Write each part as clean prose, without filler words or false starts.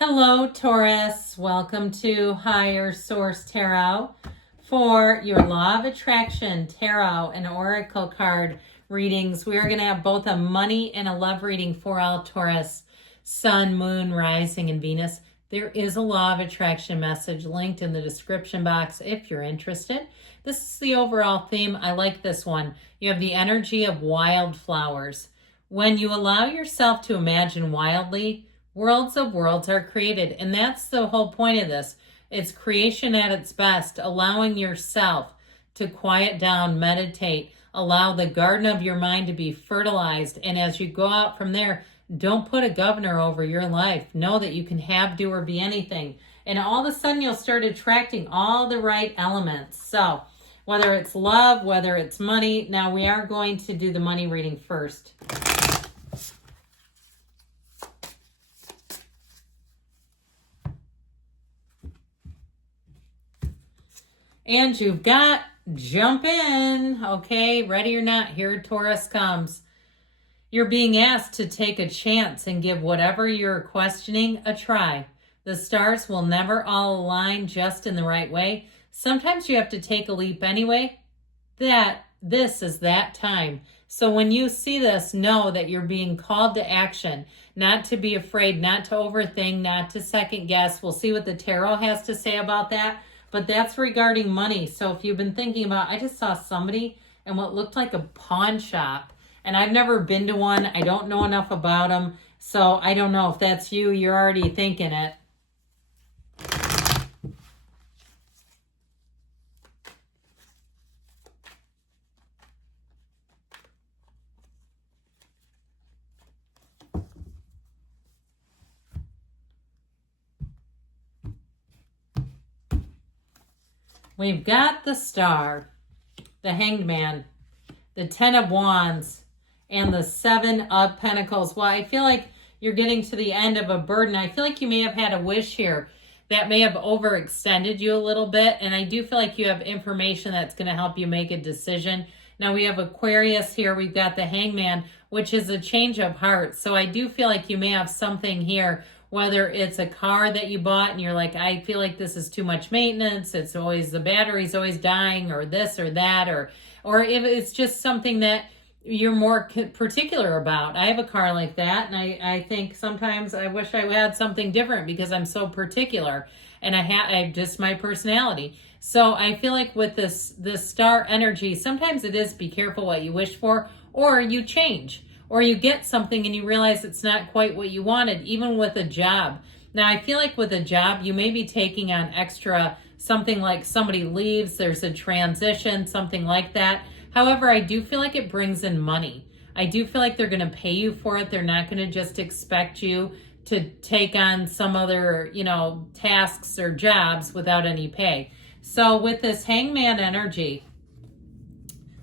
Hello, Taurus. Welcome to Higher Source Tarot for your Law of Attraction Tarot and Oracle card readings. We are going to have both a money and a love reading for all Taurus, Sun, Moon, Rising, and Venus. There is a Law of Attraction message linked in the description box if you're interested. This is the overall theme. I like this one. You have the energy of wildflowers. When you allow yourself to imagine wildly, worlds of worlds are created. And that's the whole point of this. It's creation at its best, allowing yourself to quiet down, meditate, allow the garden of your mind to be fertilized. And as you go out from there, don't put a governor over your life. Know that you can have, do, or be anything. And all of a sudden you'll start attracting all the right elements. So whether it's love, whether it's money. Now we are going to do the money reading first. And you've got jump in, okay? Ready or not, here Taurus comes. You're being asked to take a chance and give whatever you're questioning a try. The stars will never all align just in the right way. Sometimes you have to take a leap anyway. This is that time. So when you see this, know that you're being called to action, not to be afraid, not to overthink, not to second guess. We'll see what the tarot has to say about that. But that's regarding money. So if you've been thinking about, I just saw somebody in what looked like a pawn shop. And I've never been to one. I don't know enough about them. So I don't know if that's you. You're already thinking it. We've got the Star, the Hanged Man, the Ten of Wands, and the Seven of Pentacles. Well, I feel like you're getting to the end of a burden. I feel like you may have had a wish here that may have overextended you a little bit. And I do feel like you have information that's going to help you make a decision. Now we have Aquarius here. We've got the Hangman, which is a change of heart. So I do feel like you may have something here, whether it's a car that you bought and you're like, I feel like this is too much maintenance. It's always, the battery's always dying, or this or that, or if it's just something that you're more particular about. I have a car like that, and I think sometimes I wish I had something different because I'm so particular, and I just my personality. So I feel like with this star energy, sometimes it is be careful what you wish for, or you change, or you get something and you realize it's not quite what you wanted, even with a job. Now I feel like with a job, you may be taking on extra, something like somebody leaves, there's a transition, something like that. However, I do feel like it brings in money. I do feel like they're going to pay you for it. They're not going to just expect you to take on some other, tasks or jobs without any pay. So with this Hangman energy,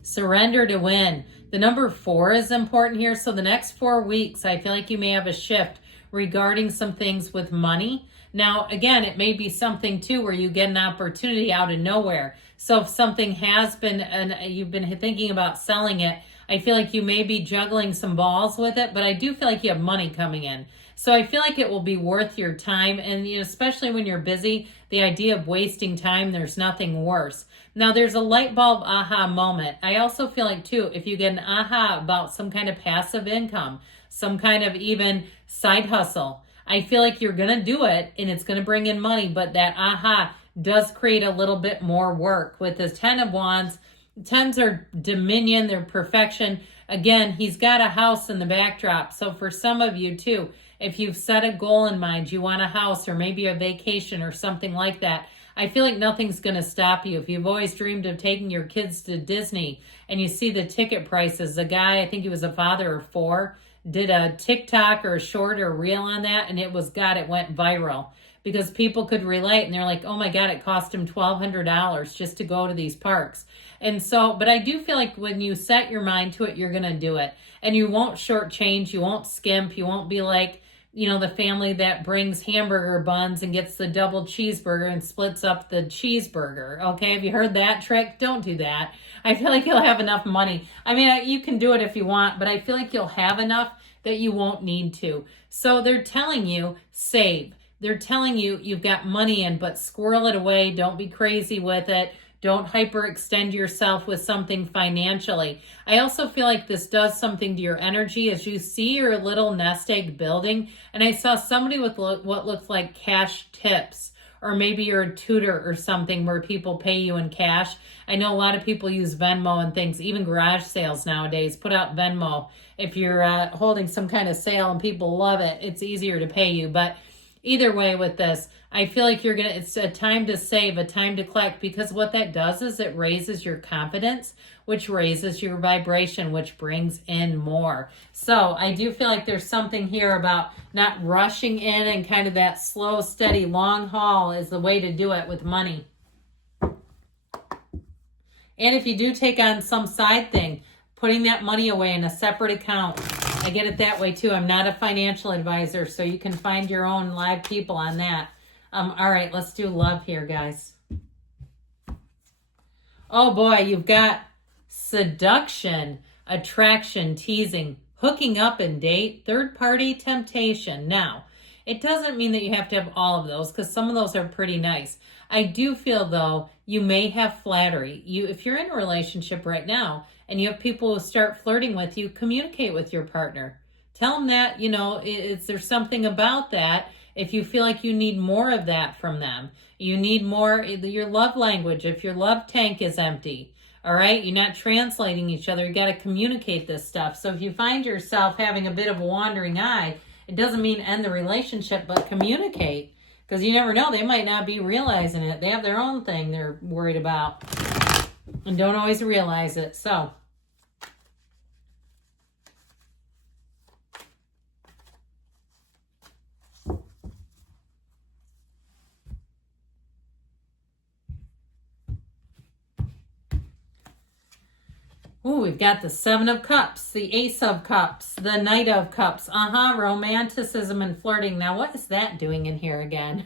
surrender to win. The number 4 is important here. So the next 4 weeks, I feel like you may have a shift regarding some things with money. Now, again, it may be something too where you get an opportunity out of nowhere. So if something has been, and you've been thinking about selling it, I feel like you may be juggling some balls with it, but I do feel like you have money coming in. So I feel like it will be worth your time. And especially when you're busy, the idea of wasting time, there's nothing worse. Now there's a light bulb aha moment. I also feel like too, if you get an aha about some kind of passive income, some kind of even side hustle, I feel like you're going to do it and it's going to bring in money, but that aha does create a little bit more work. With the 10 of Wands, 10s are dominion, they're perfection. Again, he's got a house in the backdrop. So for some of you too, if you've set a goal in mind, you want a house or maybe a vacation or something like that, I feel like nothing's going to stop you. If you've always dreamed of taking your kids to Disney and you see the ticket prices, the guy, I think he was a father of 4, did a TikTok or a short or reel on that, and it went viral because people could relate, and they're like, oh my God, it cost him $1,200 just to go to these parks. And so, but I do feel like when you set your mind to it, you're going to do it, and you won't shortchange, you won't skimp, you won't be like, the family that brings hamburger buns and gets the double cheeseburger and splits up the cheeseburger. Okay, have you heard that trick? Don't do that. I feel like you'll have enough money. I mean, you can do it if you want, but I feel like you'll have enough that you won't need to. So they're telling you, save. they're telling you you've got money in, but squirrel it away. Don't be crazy with it. Don't hyperextend yourself with something financially. I also feel like this does something to your energy as you see your little nest egg building. And I saw somebody with what looks like cash tips, or maybe you're a tutor or something where people pay you in cash. I know a lot of people use Venmo and things, even garage sales nowadays. Put out Venmo if you're holding some kind of sale and people love it. It's easier to pay you. But either way with this, I feel like it's a time to save, a time to collect, because what that does is it raises your confidence, which raises your vibration, which brings in more. So I do feel like there's something here about not rushing in, and kind of that slow, steady, long haul is the way to do it with money. And if you do take on some side thing, putting that money away in a separate account, I get it that way too. I'm not a financial advisor, so you can find your own live people on that. All right, let's do love here, guys. Oh boy, you've got seduction, attraction, teasing, hooking up and date, third party temptation. Now, it doesn't mean that you have to have all of those, because some of those are pretty nice. I do feel though, you may have flattery. If you're in a relationship right now and you have people who start flirting with you, communicate with your partner. Tell them that, there's something about that. If you feel like you need more of that from them, you need more, your love language, if your love tank is empty, all right, you're not translating each other, you got to communicate this stuff. So if you find yourself having a bit of a wandering eye, it doesn't mean end the relationship, but communicate, because you never know, they might not be realizing it. They have their own thing they're worried about and don't always realize it. So ooh, we've got the Seven of Cups, the Ace of Cups, the Knight of Cups. Romanticism and flirting. Now, what is that doing in here again?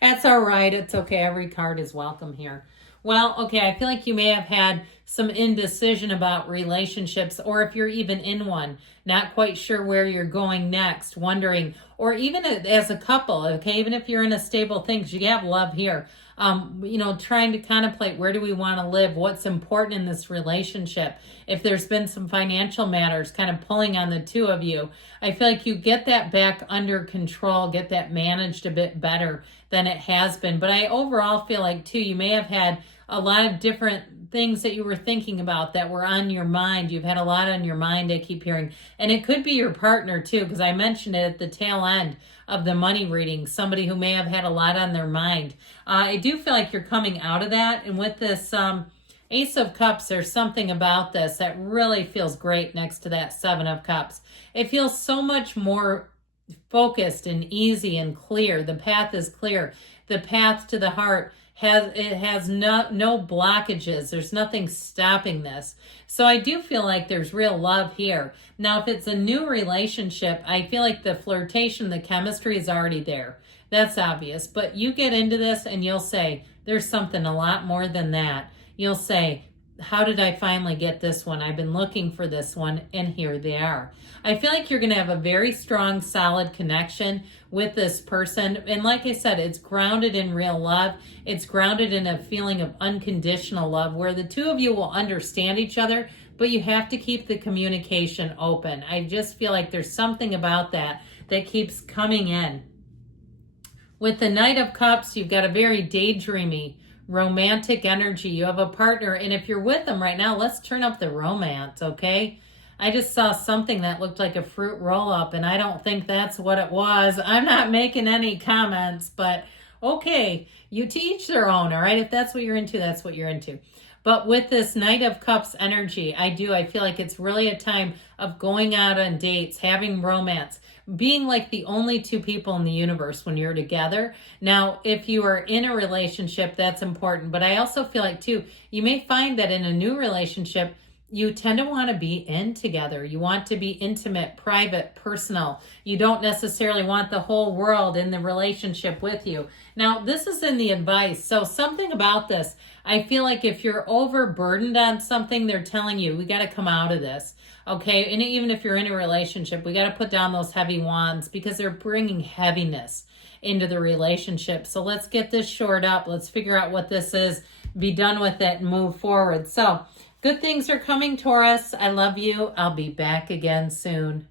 That's all right. It's okay. Every card is welcome here. Well, okay, I feel like you may have had some indecision about relationships, or if you're even in one, not quite sure where you're going next, wondering, or even as a couple, okay, even if you're in a stable thing, 'cause you have love here, trying to contemplate, where do we want to live? What's important in this relationship? If there's been some financial matters kind of pulling on the two of you, I feel like you get that back under control, get that managed a bit better than it has been. But I overall feel like too, you may have had a lot of different things that you were thinking about that were on your mind. You've had a lot on your mind, I keep hearing. And it could be your partner too, because I mentioned it at the tail end of the money reading, somebody who may have had a lot on their mind. I do feel like you're coming out of that. And with this Ace of Cups, there's something about this that really feels great next to that Seven of Cups. It feels so much more focused and easy and clear. The path is clear. The path to the heart has no blockages. There's nothing stopping this. So I do feel like there's real love here. Now, if it's a new relationship, I feel like the flirtation, the chemistry is already there. That's obvious. But you get into this and you'll say, there's something a lot more than that. You'll say, how did I finally get this one? I've been looking for this one, and here they are. I feel like you're going to have a very strong, solid connection with this person. And like I said, it's grounded in real love. It's grounded in a feeling of unconditional love where the two of you will understand each other, but you have to keep the communication open. I just feel like there's something about that that keeps coming in. With the Knight of Cups, you've got a very daydreamy, romantic energy. You have a partner, and if you're with them right now, let's turn up the romance, okay? I just saw something that looked like a fruit roll-up, and I don't think that's what it was. I'm not making any comments, but okay, you to each their own, all right? If that's what you're into, that's what you're into. But with this Knight of Cups energy, I feel like it's really a time of going out on dates, having romance, being like the only two people in the universe when you're together. Now, if you are in a relationship, that's important. But I also feel like, too, you may find that in a new relationship, you tend to want to be in together. You want to be intimate, private, personal. You don't necessarily want the whole world in the relationship with you. Now, this is in the advice. So something about this, I feel like if you're overburdened on something, they're telling you, we got to come out of this. Okay. And even if you're in a relationship, we got to put down those heavy wands because they're bringing heaviness into the relationship. So let's get this shored up. Let's figure out what this is, be done with it, and move forward. So good things are coming, Taurus. I love you. I'll be back again soon.